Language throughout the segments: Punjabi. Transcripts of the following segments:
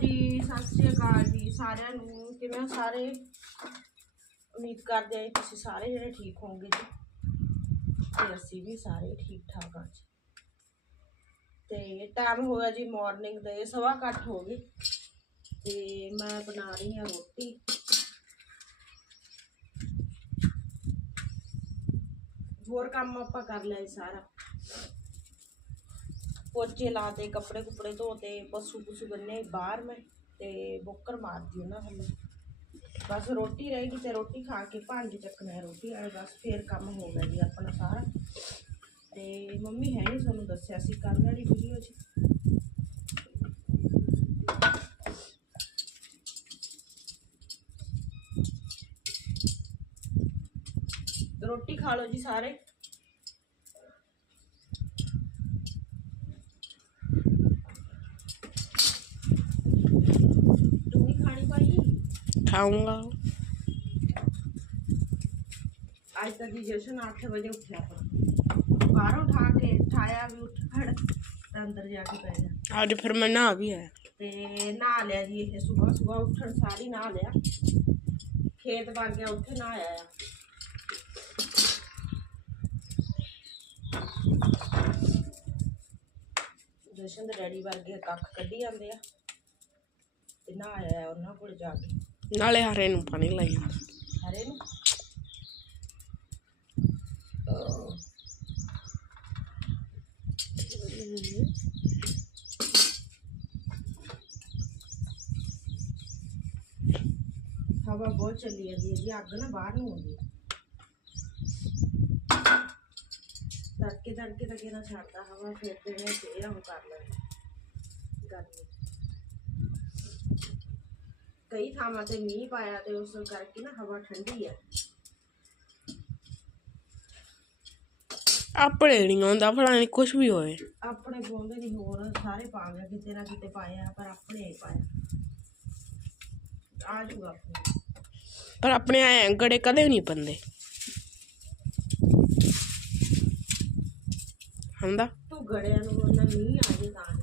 ਸਤਿ ਸ਼੍ਰੀ ਅਕਾਲ ਜੀ ਸਾਰਿਆਂ ਨੂੰ। ਕਿਵੇਂ ਸਾਰੇ? ਉਮੀਦ ਕਰਦੇ ਹਾਂ ਤੁਸੀਂ ਸਾਰੇ ਜਿਹੜੇ ਠੀਕ ਹੋਵੋਗੇ ਜੀ। ਤੇ ਅਸੀਂ ਵੀ ਸਾਰੇ ਠੀਕ ਠਾਕ ਹਾਂ ਜੀ। ਤੇ ਟਾਈਮ ਹੋਇਆ ਜੀ ਮਾਰਨਿੰਗ ਦੇ, ਸਵਾ ਕੁ ਹੋ ਗਏ। ਤੇ ਮੈਂ ਬਣਾ ਰਹੀ ਹਾਂ ਰੋਟੀ। ਹੋਰ ਕੰਮ ਆਪਾਂ ਕਰ ਲਿਆ ਸਾਰਾ। ਪੋਚੇ ਲਾਤੇ ਕੱਪੜੇ ਕੁਪੜੇ ਧੋਤੇ ਪਸ਼ੂ ਪਸ਼ੂ ਬੰਨੇ ਬਾਹਰ ਮੈਂ ਤੇ ਬੁੱਕਰ ਮਾਰਦੀ ਉਹਨਾਂ ਥੱਲੇ। ਬਸ ਰੋਟੀ ਰਹੇਗੀ ਤੇ ਰੋਟੀ ਖਾ ਕੇ ਭਾਂਡੇ ਚੱਕਣੇ ਆ ਰੋਟੀ ਵਾਲੇ, ਬਸ ਫੇਰ ਕੰਮ ਹੋ ਗਿਆ ਜੀ ਆਪਣਾ ਸਾਰਾ। ਤੇ ਮੰਮੀ ਹੈ ਨਹੀਂ ਤੁਹਾਨੂੰ ਦੱਸਿਆ ਸੀ ਕੱਲ੍ਹ ਵਾਲੀ ਵੀਡੀਓ 'ਚ? ਰੋਟੀ ਖਾ ਲਓ ਜੀ ਸਾਰੇ ਤੂੰ ਨਹੀਂ ਖਾਣੀ ਭਾਈ ਜਸ਼ਨ 8 ਵਜੇ ਉੱਠਿਆ ਪਰ ਬਾਹਰੋਂ ਉਠਾ ਕੇ ਉਠਾਇਆ ਵੀ ਉੱਠ ਖੜ ਤੇ ਅੰਦਰ ਜਾ ਕੇ ਪੈ ਜਾ। ਅੱਜ ਫਿਰ ਮੈਂ ਨਹਾ ਵੀ ਆਇਆ। ਤੇ ਨਹਾ ਲਿਆ ਜੀ ਇਹ ਸਵੇਰ ਸਵੇਰ ਉੱਠਣ ਸਾਰੀ ਨਹਾ ਲਿਆ। ਖੇਤ ਵਗ ਗਿਆ ਉੱਥੇ ਨਹਾਇਆ ਆ। ਜਸ਼ਨ ਦੇ ਡੈਡੀ ਵਰਗੇ ਕੱਖ ਕੱਢੀ ਜਾਂਦੇ ਆ। ਤੇ ਨਹਾਇਆ ਉਹਨਾਂ ਕੋਲ ਜਾ ਕੇ। ਨਾਲੇ ਹਰੇ ਨੂੰ ਪਾਣੀ ਲਾਈ ਜਾਂਦਾ ਹਰੇ ਨੂੰ ਹਵਾ ਬਹੁਤ ਚੱਲੀ ਜਾਂਦੀ ਹੈ ਜੀ ਅੱਗ ਨਾ ਬਾਹਰ ਨੂੰ ਆਉਂਦੀ ਹੈ ਤੜਕੇ ਤੜਕੇ ਤਾਂ ਕਿਹਨਾਂ ਛੱਡਦਾ ਹਵਾ ਫਿਰ ਦੇਣੇ ਫੇਰ ਉਹ ਕਰ ਲੈਂਦੇ ਗਰਮੀ ਕਈ ਥਾਵਾਂ ਤੇ ਮੀਂਹ ਪਾਇਆ ਤੇ ਉਸ ਕਰਕੇ ਨਾ ਹਵਾ ਠੰਡੀ ਆ। ਆਪਣੇ ਨਹੀਂ ਆਉਂਦਾ ਭਲਾ ਨਹੀਂ ਕੁਝ ਵੀ ਹੋਏ ਆਪਣੇ ਪਾਉਂਦੇ ਨਹੀਂ ਹੋਰ ਸਾਰੇ ਪਾ ਗਏ ਕਿਤੇ ਨਾ ਕਿਤੇ ਪਾਇਆ ਪਰ ਆਪਣੇ ਨਹੀਂ ਪਾਇਆ। ਆ ਜੂਗਾ ਆਪਣੇ। ਪਰ ਆਪਣੇ ਐ ਗੜੇ ਕਦੇ ਨਹੀਂ ਪੰਦੇ ਹੁੰਦਾ? ਤੂੰ ਗੜਿਆਂ ਨੂੰ ਉਹਨਾਂ ਮੀਂਹ ਆ ਜੇ ਤਾਂ ਨੀ।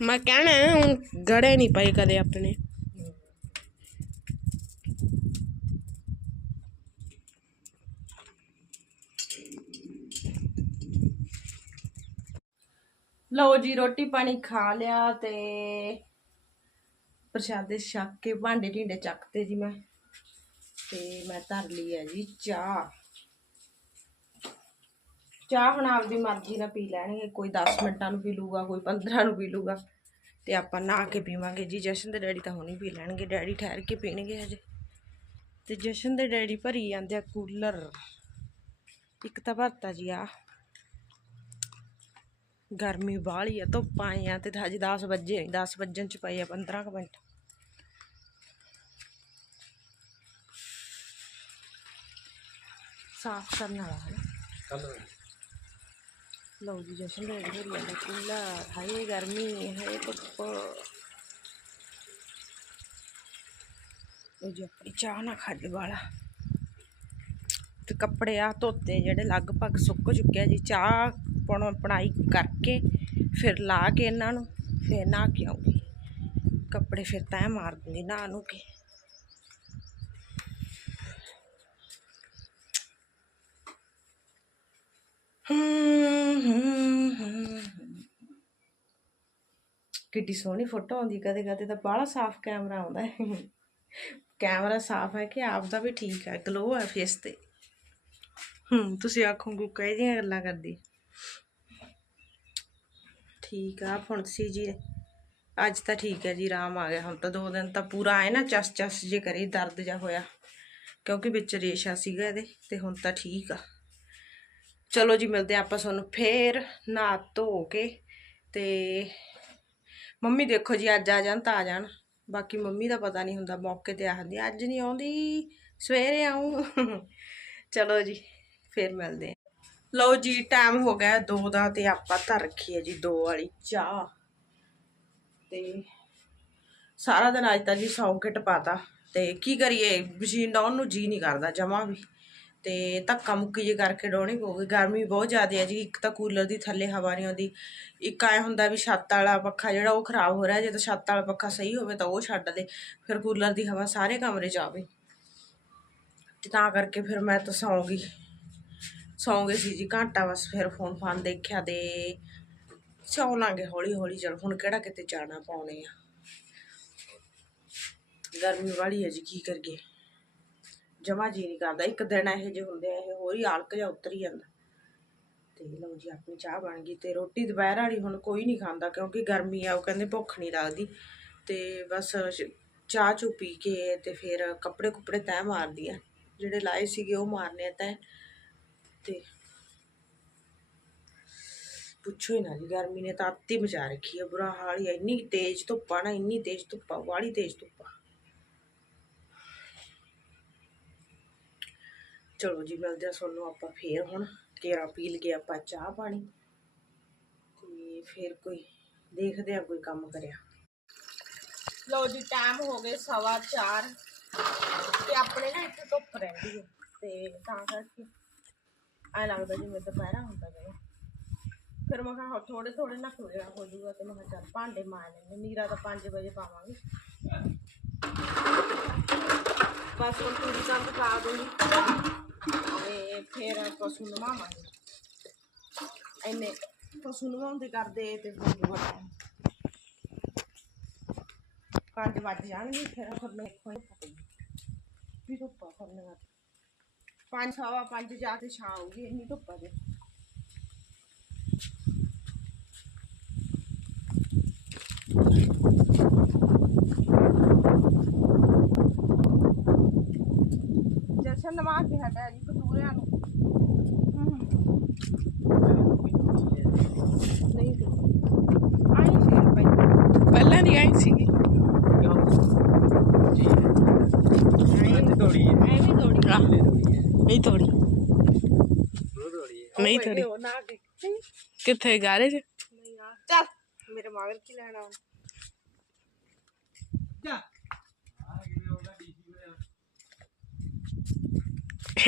ਮੈਂ ਕਹਿਣਾ ਹੁਣ ਗੜੇ ਨਹੀਂ ਪਏ ਕਦੇ ਆਪਣੇ। ਲਓ ਜੀ, ਰੋਟੀ ਪਾਣੀ ਖਾ ਲਿਆ ਤੇ ਪ੍ਰਸ਼ਾਦੇ ਛੱਕ ਕੇ ਭਾਂਡੇ ਢੀਂਡੇ ਚੱਕਤੇ ਜੀ ਮੈਂ। ਤੇ ਮੈਂ ਧਰ ਲਈ ਹੈ ਜੀ ਚਾਹ। ਚਾਹ ਹੁਣ ਆਪਦੀ ਮਰਜ਼ੀ ਨਾਲ ਪੀ ਲੈਣਗੇ, ਕੋਈ 10 ਮਿੰਟਾਂ ਨੂੰ ਪੀ ਲੂਗਾ ਕੋਈ 15 ਨੂੰ ਪੀ ਲੂਗਾ ਤੇ ਆਪਾਂ ਨਹਾ ਕੇ ਪੀਵਾਂਗੇ। ਜੀ, ਜਸ਼ਨ ਦੇ ਡੈਡੀ ਤਾਂ ਹੁਣੀ ਪੀ ਲੈਣਗੇ, ਡੈਡੀ ਠਹਿਰ ਕੇ ਪੀਣਗੇ ਹਜੇ। ਤੇ ਜਸ਼ਨ ਦੇ ਡੈਡੀ ਭਰੀ ਜਾਂਦੇ ਆ ਕੂਲਰ। ਇੱਕ ਤਾਂ ਭਰਤਾ ਜੀ ਆ। ਗਰਮੀ ਬਾਹਲੀ ਆ, ਧੁੱਪ ਆਈਆਂ ਤੇ ਹਜੇ 10 ਵਜੇ 10 ਵੱਜਣ ਚ ਪਏ ਆ 15 ਕੁ ਮਿੰਟ। ਸਾਫ਼ ਕਰਨ ਵਾਲਾ ਹੈ ਲਓ ਜੀ, ਜਸ਼ਨ ਦੇ ਘਰ ਲਿਆ ਕੁੱਲਾ ਹਾਏ, ਗਰਮੀ, ਹਾਏ, ਧੁੱਪ। ਉਹ ਜੀ, ਆਪਣੀ ਚਾਹ ਨਾ ਖੱਡ ਵਾਲਾ। ਤੇ ਕੱਪੜੇ ਆ ਧੋਤੇ, ਜਿਹੜੇ ਲਗਭਗ ਸੁੱਕ ਚੁੱਕੇ ਆ ਜੀ। ਚਾਹ ਪਣ ਪਣਾਈ ਕਰਕੇ ਫਿਰ ਲਾ ਕੇ ਇਹਨਾਂ ਨੂੰ, ਫਿਰ ਨਹਾ ਕੇ ਆਉਂਗੀ ਕੱਪੜੇ ਫਿਰ ਤੈਅ ਮਾਰ ਦੂੰਗੀ ਨਹਾ ਨੂੰ ਕੇ। ਕਿੱਡੀ ਸੋਹਣੀ ਫੋਟੋ ਆਉਂਦੀ ਕਦੇ ਕਦੇ ਤਾਂ ਬਾਹਲਾ ਸਾਫ਼ ਕੈਮਰਾ ਆਉਂਦਾ ਹੈ। ਕੈਮਰਾ ਸਾਫ਼ ਹੈ ਕਿ ਆਪ ਦਾ ਵੀ ਠੀਕ ਹੈ ਗਲੋ ਹੈ ਫੇਸ ਤੇ। ਹੂੰ, ਤੁਸੀਂ ਆਖੋ ਗੁੱਕਾ ਇਹਦੀਆਂ ਗੱਲਾਂ ਕਰਦੀ। ਠੀਕ ਆ ਹੁਣ ਸੀ ਜੀ, ਅੱਜ ਤਾਂ ਠੀਕ ਹੈ ਜੀ, ਆਰਾਮ ਆ ਗਿਆ। ਹੁਣ ਤਾਂ ਦੋ ਦਿਨ ਤਾਂ ਪੂਰਾ ਆਏ ਨਾ ਚਸ ਚਸ ਜੇ ਕਰੀ, ਦਰਦ ਜਾ ਹੋਇਆ। ਕਿਉਂਕਿ ਵਿੱਚ ਰੇਸ਼ਾ ਸੀਗਾ ਇਹਦੇ, ਤੇ ਹੁਣ ਤਾਂ ਠੀਕ ਆ। ਚਲੋ ਜੀ, ਮਿਲਦੇ ਹਾਂ ਆਪਾਂ ਤੁਹਾਨੂੰ ਫੇਰ, ਨਹਾ ਧੋ ਕੇ ਤੇ ਮੰਮੀ ਦੇਖੋ ਜੀ, ਅੱਜ ਆ ਜਾਣ ਤਾਂ ਆ ਜਾਣ। ਬਾਕੀ ਮੰਮੀ ਦਾ ਪਤਾ ਨਹੀਂ ਹੁੰਦਾ, ਮੌਕੇ ਤੇ ਆਖਦੀ ਅੱਜ ਨਹੀਂ ਆਉਂਦੀ, ਸਵੇਰੇ ਆਉਂ ਚਲੋ ਜੀ, ਫੇਰ ਮਿਲਦੇ ਲਓ ਜੀ ਟਾਈਮ ਹੋ ਗਿਆ 2 ਦਾ ਤੇ ਆਪਾਂ ਧਰ ਰੱਖੀ ਹੈ ਜੀ 2 ਵਾਲੀ ਚਾਹ। ਤੇ ਸਾਰਾ ਦਿਨ ਅੱਜ ਤਾਂ ਜੀ ਸੌ ਕੇ ਟਪਾਤਾ ਤੇ ਕੀ ਕਰੀਏ ਮਸ਼ੀਨ ਡਾਉਣ ਨੂੰ ਜੀ ਨਹੀਂ ਕਰਦਾ, ਜਮਾ ਵੀ। ਤੇ ਧੱਕਾ ਮੁੱਕੀ ਜੇ ਕਰਕੇ ਡਾਉਣੀ ਪਊਗੀ। ਗਰਮੀ ਬਹੁਤ ਜ਼ਿਆਦਾ ਹੈ ਜੀ, ਇੱਕ ਤਾਂ ਕੂਲਰ ਦੀ ਥੱਲੇ ਹਵਾ ਨਹੀਂ ਆਉਂਦੀ ਇੱਕ ਐ ਹੁੰਦਾ ਵੀ ਛੱਤ ਵਾਲਾ ਪੱਖਾ ਜਿਹੜਾ ਉਹ ਖਰਾਬ ਹੋ ਰਿਹਾ, ਜੇ ਤਾਂ ਛੱਤ ਵਾਲਾ ਪੱਖਾ ਸਹੀ ਹੋਵੇ ਤਾਂ ਉਹ ਛੱਡ ਦੇ, ਫਿਰ ਕੂਲਰ ਦੀ ਹਵਾ ਸਾਰੇ ਕਮਰੇ 'ਚ ਆਵੇ। ਤੇ ਤਾਂ ਕਰਕੇ ਫਿਰ ਮੈਂ ਤਾਂ ਸੌਂ ਗਈ ਸੌਂ ਗਏ ਸੀ ਜੀ ਘੰਟਾ ਬਸ, ਫਿਰ ਫੋਨ ਫਾਨ ਦੇਖਿਆ ਤੇ ਸੌਂ ਲਾਂਗੇ ਹੌਲੀ ਹੌਲੀ ਚਲ ਹੁਣ ਕਿਹੜਾ ਕਿਤੇ ਜਾਣਾ, ਪਾਉਣੇ ਆ। ਗਰਮੀ ਵਾਲੀ ਹੈ ਜੀ, ਕੀ ਕਰੀਏ। ਜਮਾ ਜੀ ਨਹੀਂ ਕਰਦਾ। ਇੱਕ ਦਿਨ ਇਹੋ ਜਿਹੇ ਹੁੰਦੇ ਆ, ਇਹ ਹੋਰ ਹੀ ਆਲਕ ਜਾਂ ਉਤਰ ਹੀ ਜਾਂਦਾ। ਤੇ ਲਓ ਜੀ, ਆਪਣੀ ਚਾਹ ਬਣ ਗਈ ਤੇ ਰੋਟੀ ਦੁਪਹਿਰ ਵਾਲੀ ਹੁਣ ਕੋਈ ਨਹੀਂ ਖਾਂਦਾ ਕਿਉਂਕਿ ਗਰਮੀ ਆ, ਉਹ ਕਹਿੰਦੇ ਭੁੱਖ ਨਹੀਂ ਲੱਗਦੀ। ਤੇ ਬਸ ਚਾਹ ਚੂ ਪੀ ਕੇ ਤੇ ਫਿਰ ਕੱਪੜੇ ਕੁਪੜੇ ਤੈਅ ਮਾਰਦੀ ਆ। ਜਿਹੜੇ ਲਾਏ ਸੀਗੇ ਉਹ ਮਾਰਨੇ ਆ ਤੈਅ। ਤੇ ਪੁੱਛੋ ਹੀ ਨਾ ਜੀ, ਗਰਮੀ ਨੇ ਤਾਂ ਅੱਤੀ ਮਚਾ ਰੱਖੀ ਹੈ ਬੁਰਾ ਹਾਲ ਹੀ ਆ। ਇੰਨੀ ਤੇਜ਼ ਧੁੱਪ ਆ ਨਾ, ਇੰਨੀ ਤੇਜ਼ ਧੁੱਪ ਆ ਵਾਲੀ ਤੇਜ਼ ਧੁੱਪ ਆ। ਚਲੋ ਜੀ, ਮਿਲਦੇ ਹਾਂ ਤੁਹਾਨੂੰ ਆਪਾਂ ਫੇਰ ਹੁਣ ਕੇਰਾ ਪੀ ਲਈਏ ਆਪਾਂ ਚਾਹ ਪਾਣੀ। ਤੇ ਫੇਰ ਕੋਈ ਦੇਖਦੇ ਆ ਕੋਈ ਕੰਮ ਕਰਿਆ। ਲਓ ਜੀ ਟਾਈਮ ਹੋ ਗਏ ਸਵਾ ਚਾਰ ਤੇ ਆਪਣੇ ਨਾ ਇੱਥੇ ਧੁੱਪ ਰਹਿੰਦੀ ਹੈ ਤੇ ਤਾਂ ਕਰਕੇ ਐ ਲੱਗਦਾ ਜਿਵੇਂ ਦੁਪਹਿਰਾ ਹੁੰਦਾ ਜਿਵੇਂ। ਫਿਰ ਮੈਂ ਕਿਹਾ ਥੋੜੇ ਥੋੜੇ ਨਾ ਖੁੱਲਿਆ ਹੋ ਜੂਗਾ ਤੇ ਮੈਂ ਕਿਹਾ ਚੱਲ ਭਾਂਡੇ ਮਾਰ ਲੈਂਦੇ ਨੀਰਾ ਤਾਂ 5 ਵਜੇ ਪਾਵਾਂਗੇ। ਬਸ ਹੁਣ ਪੂਰੀ ਕੰਮ ਖਾ ਦੂੰਗੀ। ਫਿਰ ਪਸ਼ੂ ਨਵਾਵਾਂਗੇ। ਐਨੇ ਪਸ਼ੂ ਨਵਾਉਂਦੇ ਕਰਦੇ ਤੇ ਫਿਰ ਬਹੁਤ ਪੰਜ ਵੱਜ ਜਾਣਗੇ ਫਿਰ ਫਿਰ ਮੈਂ ਕੋਈ ਵੀ ਧੁੱਪਾ ਕਰਨਾ ਪੰਜ ਸਵਾ ਪੰਜ ਜਾ ਕੇ ਛਾਂ ਆਊਗੀ, ਇੰਨੀ ਧੁੱਪਾ ਦੇ ਜਸ਼ਨ ਨਵਾ ਕੇ ਹਟਿਆ ਜੀ ਕਤੂਰਿਆਂ ਨੂੰ। ਨਹੀਂ ਤੇ ਆਈ ਸੀ ਭਾਈ ਪਹਿਲਾਂ ਨਹੀਂ ਆਈ ਸੀਗੀ ਐਵੇਂ ਦੌੜੀ ਆਹ, ਨਹੀਂ ਤੋੜੀ ਨਹੀਂ ਤੋੜੀ ਕਿੱਥੇ ਗਾਰੇ ਚ ਚੱਲ ਮੇਰੇ ਮਗਰ ਕੀ ਲੈਣਾ ਜਾ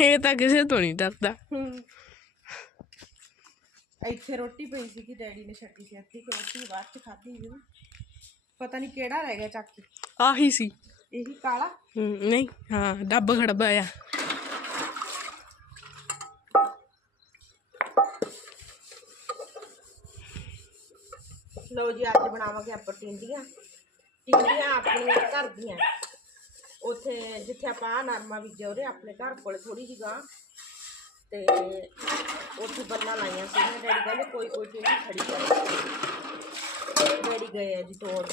ਇਹ ਤਾਂ ਕਿਸੇ ਤੋਂ ਨਹੀਂ ਡਰਦਾ। ਇੱਥੇ ਰੋਟੀ ਪਈ ਸੀ ਕਿ ਡੈਡੀ ਨੇ ਛੱਡੀ ਸੀ ਅੱਧੀ ਕੁ ਰੋਟੀ ਬਾਅਦ ਚ ਖਾਧੀ ਸੀ ਪਤਾ ਨਹੀਂ ਕਿਹੜਾ ਰਹਿ ਗਿਆ ਚੱਕ ਕੇ। ਆਹੀ ਸੀ। ਇਹੀ ਕਾਲਾ? ਹਮ, ਨਹੀਂ ਹਾਂ ਡੱਬ ਖੜਬਾ ਆ। ਲਓ ਜੀ ਅੱਜ ਬਣਾਵਾਂਗੇ ਆਪਾਂ ਟਿੰਡੀਆਂ। ਟਿੰਡੀਆਂ ਆਪਣੀਆਂ ਘਰ ਦੀਆਂ। ਉੱਥੇ ਜਿੱਥੇ ਆਪਾਂ ਆਹ ਨਰਮਾ ਬੀਜਿਆ ਉਹਦੇ ਆਪਣੇ ਘਰ ਕੋਲ ਥੋੜੀ ਜਿਹੀ ਗਾਂ। ਤੇ ਉੱਥੇ ਬੱਲਾਂ ਲਾਈਆਂ ਸੀ ਡੈਡੀ ਕਹਿੰਦੇ ਕੋਈ ਕੋਈ ਟਿੰਡੀ ਖੜੀ ਕਰ ਡੈਡੀ ਗਏ ਆ ਜੀ ਤੋੜ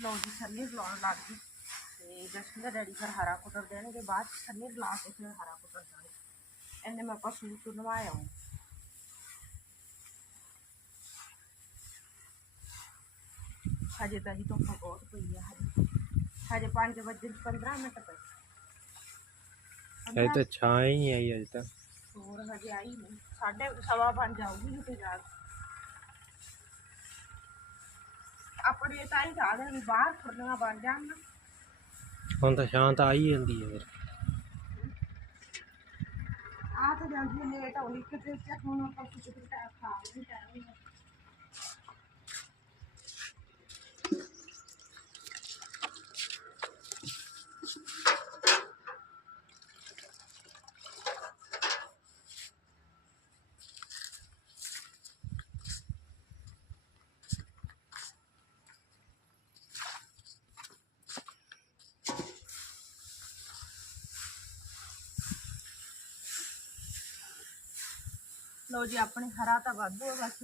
ਲਓ ਜੀ ਛੱਲੀ ਲਾਉਣ ਲੱਗ ਗਈ ਤੇ ਜਸ਼ਨ ਦਾ ਡੈਡੀ ਫਿਰ ਹਰਾ ਕੁੱਟਰ ਦੇਣਗੇ ਬਾਅਦ ਚ ਛੱਲੀ ਲਾ ਕੇ ਫਿਰ ਹਰਾ ਕੁੱਟਰ ਜਾਣਗੇ ਮੈਂ ਆਪਾਂ ਸੂਟ ਨਵਾਇਆ ਹੂੰ ਹਜੇ ਤਾਂ ਜੀ ਧੁੱਪ ਬਹੁਤ ਪਈ ਆ ਹਜੇ ਹਜੇ 5 ਵਜੇ 15 ਮਿੰਟ ਪਏ ਅਜੇ ਤਾਂ ਛਾਂ ਹੀ ਨਹੀਂ ਆਈ ਅਜੇ ਤੱਕ ਹੋਰ ਹਜੇ ਆਈ ਨਹੀਂ ਸਾਢੇ ਸਵਾ ਪੰਜ ਆਊਗੀ ਕਿਤੇ ਜਾ। ਆਪਣੇ ਤਾਂ ਹੀ ਚਾਹਦੇ ਵੀ ਬਾਹਰ ਖੁਰਲੀਆਂ ਬਣ ਜਾਣ ਨਾ ਹੁਣ ਤਾਂ ਛਾਂ ਤਾਂ ਆਈ ਜਾਂਦੀ ਹੈ ਫਿਰ ਆ ਤਾਂ ਜਾਂਦੀ ਹੈ ਲੇਟ ਆਉਣੀ ਕਿਤੇ ਤੇ ਹੁਣ ਆਪਾਂ ਕੁਝ ਕੁਝ ਟਾਈਮ ਖਾ ਨਹੀਂ ਟਾਈਮ ਲਓ ਜੀ, ਆਪਣੇ ਹਰਾ ਤਾਂ ਵਾਧੂ ਆ ਬਸ।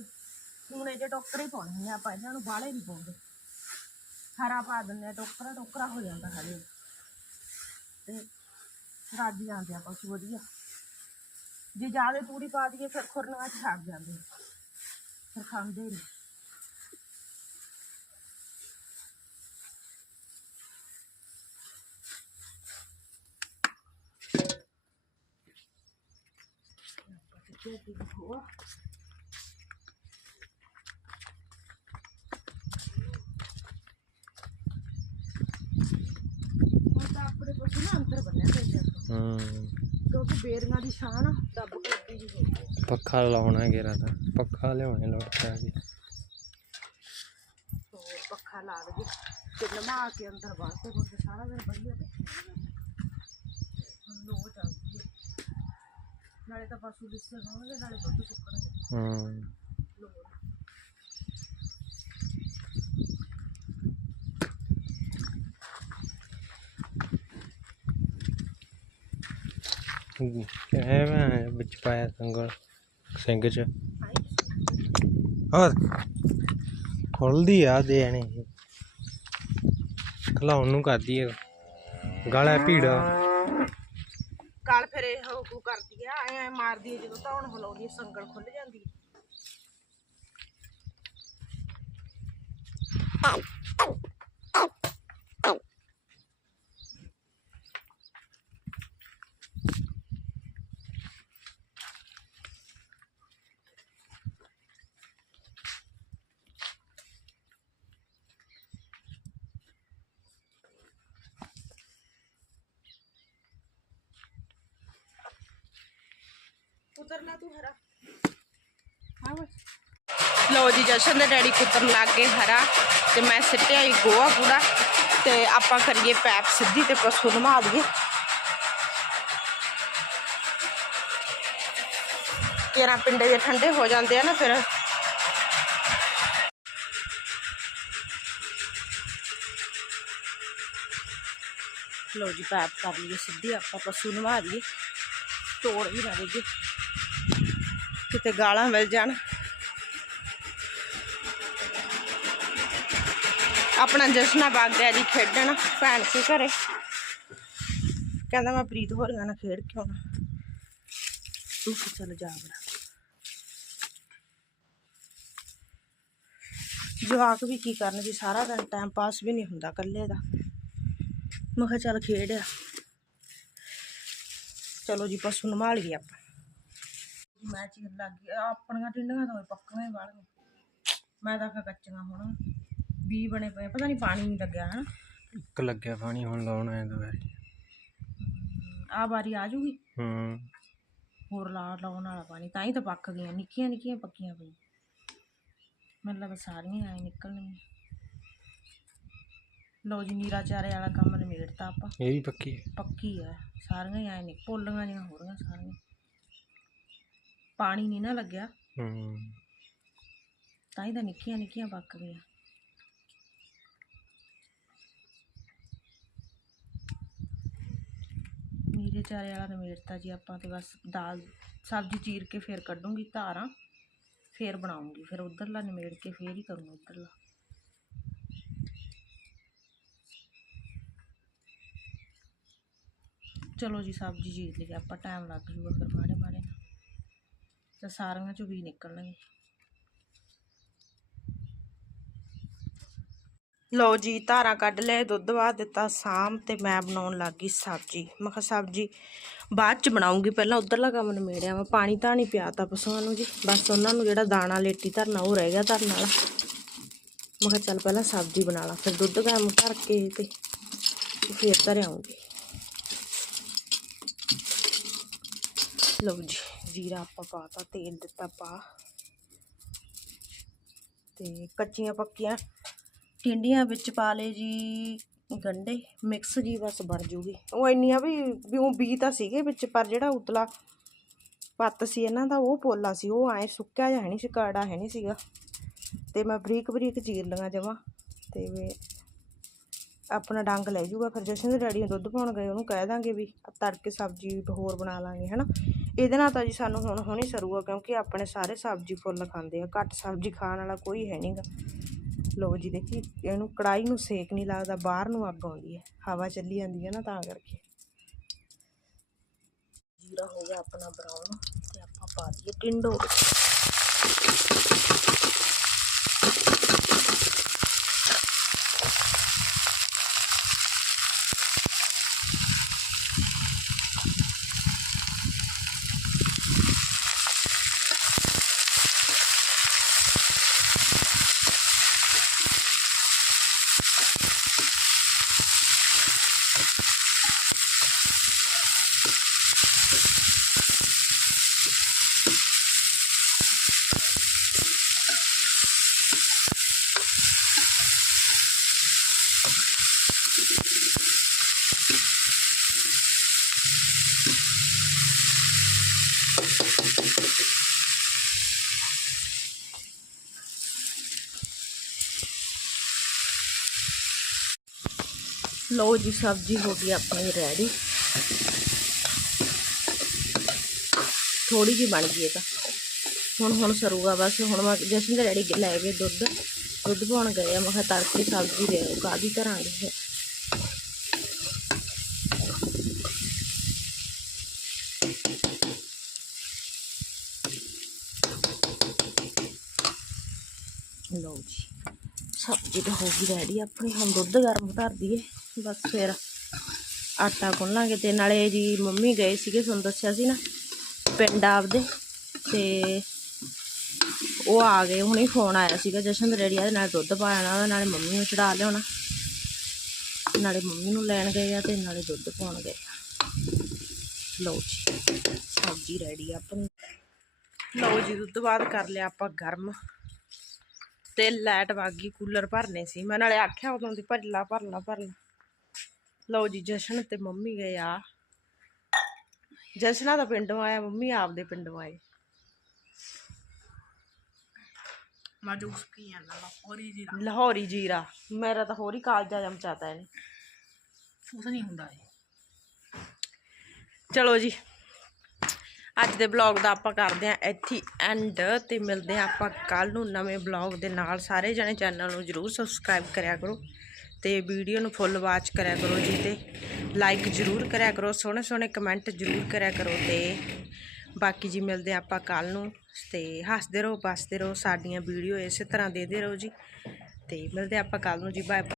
ਹੁਣ ਇਹ ਜੇ ਟੋਕਰੇ ਹੀ ਪਾਉਣੇ ਆ ਆਪਾਂ, ਇਹਨਾਂ ਨੂੰ ਬਾਹਲੇ ਨਹੀਂ ਪਾਉਂਦੇ। ਹਰਾ ਪਾ ਦਿੰਦੇ ਆ, ਟੋਕਰਾ ਟੋਕਰਾ ਹੋ ਜਾਂਦਾ ਹਰੇ ਤੇ ਰਾਜੀ ਜਾਂਦੇ ਆ ਪਸ਼ੂ ਵਧੀਆ। ਜੇ ਜ਼ਿਆਦਾ ਪੂਰੀ ਪਾ ਦਈਏ, ਫਿਰ ਖੁਰਨਾ ਛੱਡ ਜਾਂਦੇ ਫਿਰ ਖਾਂਦੇ ਨਹੀਂ ਜੀ ਹੋਆ ਹੁਣ ਤਾਂ ਆਪਣੇ ਪਸ਼ੂ ਨਾ ਅੰਦਰ ਬੰਨਿਆ ਹੋਇਆ ਜੀ ਹੂੰ ਕਿਉਂਕਿ ਬੇਰੀਆਂ ਦੀ ਛਾਂ ਦੱਬ ਕੇ ਜੀ ਹੋ ਗਈ ਪੱਖਾ ਲਾਉਣਾ ਗੇਰਾ ਤਾਂ। ਪੱਖਾ ਲਿਆਉਣੇ ਲੋਟਦਾ ਜੀ ਹੋਰ ਪੱਖਾ ਲਾ ਦੇ ਤੇ ਨਮਾ ਕੇ ਅੰਦਰ ਬਾਹਰ ਤੇ ਬੰਦੇ ਸਾਰਾ ਦਿਨ ਵਧੀਆ ਬੈਠੇ ਹੁਣ ਲੋ ਹੈ ਨਾਲੇ ਤਾਂ ਪਸ਼ੂ ਲਿੱਸੇ ਹੋਣਗੇ ਨਾਲੇ ਦੁੱਧ ਸੁੱਕਣਗੇ। ਹੂੰ। ਲੋੜ ਕਿਵੇਂ ਮੈਂ ਵਿੱਚ ਪਾਇਆ ਸੰਗਲ ਸਿੰਘ ਚ। ਹੋਰ? ਖੁੱਲਦੀ ਆ ਦੇਣੇ ਖਲਾਉਣ ਨੂੰ ਕਰਦੀ ਹੈ ਗਾਲਾ ਭੀੜ ਕਾਲ ਫਿਰ ਇਹ ਉਹ ਕਰਦੀ ਆ ਐ ਮਾਰਦੀ ਹੈ ਜਦੋਂ ਧੌਣ ਹਲਾਉਂਦੀ ਹੈ ਸੰਗਲ ਖੁੱਲ ਜਾਂਦੀ ਹੈ ਉਤਰਨਾ ਤੂੰ ਹਰਾ ਹਾਂ ਵੇ ਲੋ ਜੀ ਜਸ਼ਨ ਦੇ ਡੈਡੀ ਕੁੱਤਰ ਲੱਗ ਗਏ ਹਰਾ ਤੇ ਮੈਂ ਸਿੱਟਿਆ ਹੀ ਗੋਆ ਕੂੜਾ ਤੇ ਆਪਾਂ ਕਰੀਏ ਪੈਪ ਸਿੱਧੀ ਤੇ ਪਸ਼ੂ ਨਮਾ ਦਈਏ ਕਿਹੜਾ ਪਿੰਡੇ ਦੇ ਠੰਡੇ ਹੋ ਜਾਂਦੇ ਆ ਨਾ ਫਿਰ ਲੋ ਜੀ ਪੈਪ ਕਰ ਲਈਏ ਸਿੱਧੀ ਆਪਾਂ ਪਸ਼ੂ ਨਮਾ ਦਈਏ ਤੋੜ ਵੀ ਨਾ ਦੇਈਏ ਕਿਤੇ ਗਾਲਾਂ ਮਿਲ ਜਾਣ। ਆਪਣਾ ਜਸ਼ਨਾ ਬਾਗ ਗਿਆ ਜੀ ਖੇਡਣ। ਭੈਣ ਕੇ ਘਰੇ ਕਹਿੰਦਾ ਮੈਂ ਪ੍ਰੀਤ ਹੋਰੀਆਂ ਨਾਲ ਖੇਡ ਕੇ ਆਉਣਾ। ਤੂੰ ਚੱਲ ਜਾ ਬੜਾ ਜਵਾਕ ਵੀ ਕੀ ਕਰਨ ਜੀ, ਸਾਰਾ ਦਿਨ ਟਾਈਮ ਪਾਸ ਵੀ ਨਹੀਂ ਹੁੰਦਾ ਇਕੱਲੇ ਦਾ। ਮੈਂ ਕਿਹਾ ਚੱਲ ਖੇਡ ਆ। ਚਲੋ ਜੀ, ਪਸ਼ੂ ਨਮਾਲ ਗਏ ਆਪਾਂ। ਮੈਂ ਚੀਰ ਲੱਗ ਗਈ। ਆਪਣੀਆਂ ਟਿੰਡੀਆਂ ਤਾਂ ਪੱਕੀਆਂ ਹੀ ਵਾਲੀਆਂ। ਮੈਂ ਤਾਂ ਆਖਿਆ ਕੱਚੀਆਂ ਹੁਣ। ਬੀ ਬਣੇ ਪਏ ਆ, ਪਤਾ ਨਹੀਂ ਪਾਣੀ ਨਹੀਂ ਲੱਗਿਆ ਹਨ? ਇੱਕ ਲੱਗਿਆ ਪਾਣੀ ਹੁਣ ਲਾਉਣਾ ਹੈ ਦੁਬਾਰੇ ਆ ਵਾਰੀ ਆ ਜੂਗੀ? ਹੂੰ। ਹੋਰ ਲਾ ਲਾਉਣ ਵਾਲਾ ਪਾਣੀ। ਤਾਂ ਹੀ ਤਾਂ ਪੱਕ ਗਈਆਂ। ਨਿੱਕੀਆਂ ਨਿੱਕੀਆਂ ਪੱਕੀਆਂ ਪਈਆਂ। ਮੈਨੂੰ ਲੱਗਾ ਸਾਰੀਆਂ ਆਏ ਨਿਕਲਣਗੀਆਂ। ਲੋ ਜੀ ਨੀਰਾ ਚਾਰੇ ਵਾਲਾ ਕੰਮ ਨਿਬੇੜਤਾ ਆਪਾਂ। ਇਹ ਵੀ ਪੱਕੀ ਹੈ। ਪੱਕੀ ਆ ਸਾਰੀਆਂ ਆਏ ਨੇ ਪੋਲੀਆਂ ਜੀਆਂ ਹੋ ਰਹੀਆਂ ਸਾਰੀਆਂ। ਪਾਣੀ ਨਹੀਂ ਨਾ ਲੱਗਿਆ। ਹੂੰ। ਤਾਂ ਹੀ ਤਾਂ ਨਿੱਕੀਆਂ ਨਿੱਕੀਆਂ ਪੱਕ ਗਈਆਂ। ਨੀਰੇ ਚਾਰੇ ਵਾਲਾ ਨਿਬੇੜਤਾ ਜੀ ਆਪਾਂ ਤੇ ਬਸ ਦਾਲ ਸਬਜ਼ੀ ਚੀਰ ਕੇ ਫਿਰ ਕੱਢੂੰਗੀ ਧਾਰਾਂ ਫਿਰ ਬਣਾਉਂਗੀ। ਫਿਰ ਉਧਰਲਾ ਨਿਬੇੜ ਕੇ ਫਿਰ ਹੀ ਕਰੂੰਗੀ ਉਧਰਲਾ। ਚਲੋ ਜੀ ਸਬਜ਼ੀ ਚੀਰ ਲਈ। ਆਪਾਂ ਟਾਈਮ ਲੱਗ ਜੂਗਾ ਫਿਰ ਮਾੜੇ ਮਾੜੇ ਤੇ ਸਾਰੀਆਂ ਚੋਂ ਵੀ ਨਿਕਲਣਗੇ। ਲਓ ਜੀ, ਧਾਰਾਂ ਕੱਢ ਲਏ, ਦੁੱਧ ਬਾਅਦ ਦਿੱਤਾ ਸਾਮ ਤੇ ਮੈਂ ਬਣਾਉਣ ਲੱਗ ਗਈ ਸਬਜ਼ੀ। ਮੈਂ ਕਿਹਾ, ਸਬਜ਼ੀ ਬਾਅਦ ਚ ਬਣਾਉਂਗੀ, ਪਹਿਲਾਂ ਉਧਰਲਾ ਕੰਮ ਨਿਮੇੜਿਆ ਮੈਂ ਪਾਣੀ ਤਾਂ ਨਹੀਂ ਪਿਆਤਾ ਪਸ਼ੂਆਂ ਨੂੰ ਜੀ। ਬਸ ਉਹਨਾਂ ਨੂੰ ਜਿਹੜਾ ਦਾਣਾ ਲੇਟੀ ਧਰਨਾ, ਉਹ ਰਹਿ ਗਿਆ ਧਰਨ ਵਾਲਾ। ਮੈਂ ਕਿਹਾ, ਚੱਲ ਪਹਿਲਾਂ ਸਬਜ਼ੀ ਬਣਾ ਲਾ, ਫਿਰ ਦੁੱਧ ਗਰਮ ਕਰਕੇ ਤੇ ਫਿਰ ਧਰ ਆਉਂਗੀ। ਲਓ ਜੀ। ਜੀਰਾ ਆਪਾਂ ਪਾਤਾ ਤੇਲ ਦਿੱਤਾ ਪਾ। ਤੇ ਕੱਚੀਆਂ ਪੱਕੀਆਂ ਟਿੰਡੀਆਂ ਵਿੱਚ ਪਾ ਲਏ ਜੀ ਗੰਡੇ, ਮਿਕਸ ਜੀ ਬਸ ਬਣ ਜੂਗੀ। ਉਹ ਇੰਨੀਆਂ ਵੀ ਵੀ ਉਹ ਬੀ ਤਾਂ ਸੀਗੇ ਵਿੱਚ, ਪਰ ਜਿਹੜਾ ਉਤਲਾ ਪੱਤ ਸੀ ਇਹਨਾਂ ਦਾ, ਉਹ ਪੋਲਾ ਸੀ। ਉਹ ਐ ਸੁੱਕਿਆ ਜਿਹਾ ਹੈ ਨਹੀਂ ਸੀ, ਕਾੜਾ ਹੈ ਨਹੀਂ ਸੀਗਾ। ਤੇ ਮੈਂ ਬਰੀਕ ਬਰੀਕ ਚੀਰ ਲਵਾਂ ਜਮਾ। ਤੇ ਆਪਣਾ ਡੰਗ ਲੈ ਜੂਗਾ। ਫਿਰ ਜਸ਼ਨ ਦੇ ਡੈਡੀ ਦੁੱਧ ਪਾਉਣ ਗਏ, ਉਹਨੂੰ ਕਹਿ ਦਾਂਗੇ ਵੀ ਤੜਕੇ ਸਬਜ਼ੀ ਹੋਰ ਬਣਾ ਲਾਂਗੇ, ਹਨਾ? ਇਹਦੇ ਨਾਲ ਤਾਂ ਜੀ ਸਾਨੂੰ ਹੁਣ ਹੁਣੀ ਸਰੂਗਾ, ਕਿਉਂਕਿ ਆਪਣੇ ਸਾਰੇ ਸਬਜ਼ੀ ਫੁੱਲ ਖਾਂਦੇ ਆ। ਘੱਟ ਸਬਜ਼ੀ ਖਾਣ ਵਾਲਾ ਕੋਈ ਹੈ ਨਹੀਂਗਾ ਲੋ ਜੀ ਦੇਖੀ, ਇਹਨੂੰ ਕੜਾਈ ਨੂੰ ਸੇਕ ਨਹੀਂ ਲੱਗਦਾ, ਬਾਹਰ ਨੂੰ ਅੱਗ ਆਉਂਦੀ ਹੈ। ਹਵਾ ਚੱਲੀ ਜਾਂਦੀ ਹੈ ਨਾ ਤਾਂ ਕਰਕੇ। ਜੀਰਾ ਹੋ ਗਿਆ ਆਪਣਾ ਬਰਾਊਨ ਤੇ ਆਪਾਂ ਪਾ ਦਈਏ ਟਿੰਡੋ ਲਓ ਜੀ ਸਬਜ਼ੀ ਹੋ ਗਈ ਆਪਣੀ ਰੈਡੀ ਥੋੜੀ ਜੀ ਬਣ ਗਈ ਇਹ ਤਾਂ ਹੁਣ ਹੁਣ ਸਰੂਗਾ ਬਸ ਹੁਣ ਮੈਂ ਜਸ਼ਨ ਦੇ ਡੈਡੀ ਲੈ ਗਏ ਦੁੱਧ ਦੁੱਧ ਪਾਉਣ ਗਏ ਆ ਮੈਂ ਕਿਹਾ ਤੜਕੇ ਸਬਜ਼ੀ ਦੇ ਕਾਦੀ ਧਰਾਂਗੇ ਫਿਰ ਲਓ ਜੀ ਸਬਜ਼ੀ ਤਾਂ ਹੋ ਗਈ ਰੈਡੀ ਆਪਣੀ ਹੁਣ ਦੁੱਧ ਗਰਮ ਧਰ ਦਈਏ ਬਸ ਫਿਰ ਆਟਾ ਗੁੰਨਾਂਗੇ ਤੇ ਨਾਲੇ ਜੀ ਮੰਮੀ ਗਏ ਸੀਗੇ, ਤੁਹਾਨੂੰ ਦੱਸਿਆ ਸੀ ਨਾ, ਪਿੰਡ ਆਪਦੇ ਤੇ ਉਹ ਆ ਗਏ, ਹੁਣੇ ਫੋਨ ਆਇਆ ਸੀਗਾ ਜਸ਼ਨ ਦੇ ਡੈਡੀ ਆ ਨਾਲ ਦੁੱਧ ਪਾਣਾ ਉਹਦੇ ਨਾਲੇ ਮੰਮੀ ਨੂੰ ਚੜਾ ਲਿਆਉਣਾ। ਨਾਲੇ ਮੰਮੀ ਨੂੰ ਲੈਣ ਗਏ ਆ ਤੇ ਨਾਲੇ ਦੁੱਧ ਪਾਉਣ ਗਏ ਲਓ ਜੀ, ਸਬਜ਼ੀ ਰੈਡੀ ਆ ਆਪਣੀ। ਲਓ ਜੀ, ਦੁੱਧ ਬਾਅਦ ਕਰ ਲਿਆ ਆਪਾਂ ਗਰਮ। ਤੇ ਲਾਈਟ ਵਗ ਗਈ ਕੂਲਰ ਭਰਨੇ ਸੀ। ਮੈਂ ਨਾਲੇ ਆਖਿਆ ਉਦੋਂ ਦੀ ਭਰ ਲਾ ਭਰ ਲਾ ਭਰ ਲਾ ਲਓ ਜੀ ਜਸ਼ਨ ਤੇ ਮੰਮੀ ਗਏ ਆ। ਜਸ਼ਨਾ ਦਾ ਪਿੰਡੋਂ ਆਇਆ ਮੰਮੀ ਆਪਦੇ ਪਿੰਡੋਂ ਆਏ। ਲਾਹੌਰੀ ਜੀਰਾ ਮੇਰਾ ਤਾਂ ਹੋਰ ਹੀ ਕਾਲਜਾ ਜਮਚਾਤਾ ਇਹਨੇ। ਫੂਸ ਨਹੀਂ ਹੁੰਦਾ ਚਲੋ ਜੀ ਅੱਜ ਦੇ ਬਲੌਗ ਦਾ ਆਪਾਂ ਕਰਦੇ ਆਂ ਇੱਥੇ ਐਂਡ ਤੇ ਮਿਲਦੇ ਆਂ ਆਪਾਂ ਕੱਲ ਨੂੰ ਨਵੇਂ ਬਲੌਗ ਦੇ ਨਾਲ। ਸਾਰੇ ਜਣੇ ਚੈਨਲ ਨੂੰ ਜਰੂਰ ਸਬਸਕ੍ਰਾਈਬ ਕਰਿਆ ਕਰੋ। ਤੇ ਵੀਡੀਓ ਨੂੰ ਫੁੱਲ ਵਾਚ ਕਰਿਆ ਕਰੋ ਜੀ ਤੇ ਲਾਈਕ ਜਰੂਰ ਕਰਿਆ ਕਰੋ, ਸੋਹਣੇ ਸੋਹਣੇ ਕਮੈਂਟ ਜਰੂਰ ਕਰਿਆ ਕਰੋ ਤੇ ਬਾਕੀ ਜੀ ਮਿਲਦੇ ਆਂ ਆਪਾਂ ਕੱਲ ਨੂੰ ਤੇ ਹੱਸਦੇ ਰਹੋ, ਬਸਦੇ ਰਹੋ, ਸਾਡੀਆਂ ਵੀਡੀਓ ਇਸੇ ਤਰ੍ਹਾਂ ਦੇਦੇ ਰਹੋ ਜੀ ਤੇ ਮਿਲਦੇ ਆਂ ਆਪਾਂ ਕੱਲ ਨੂੰ ਜੀ ਬਾਏ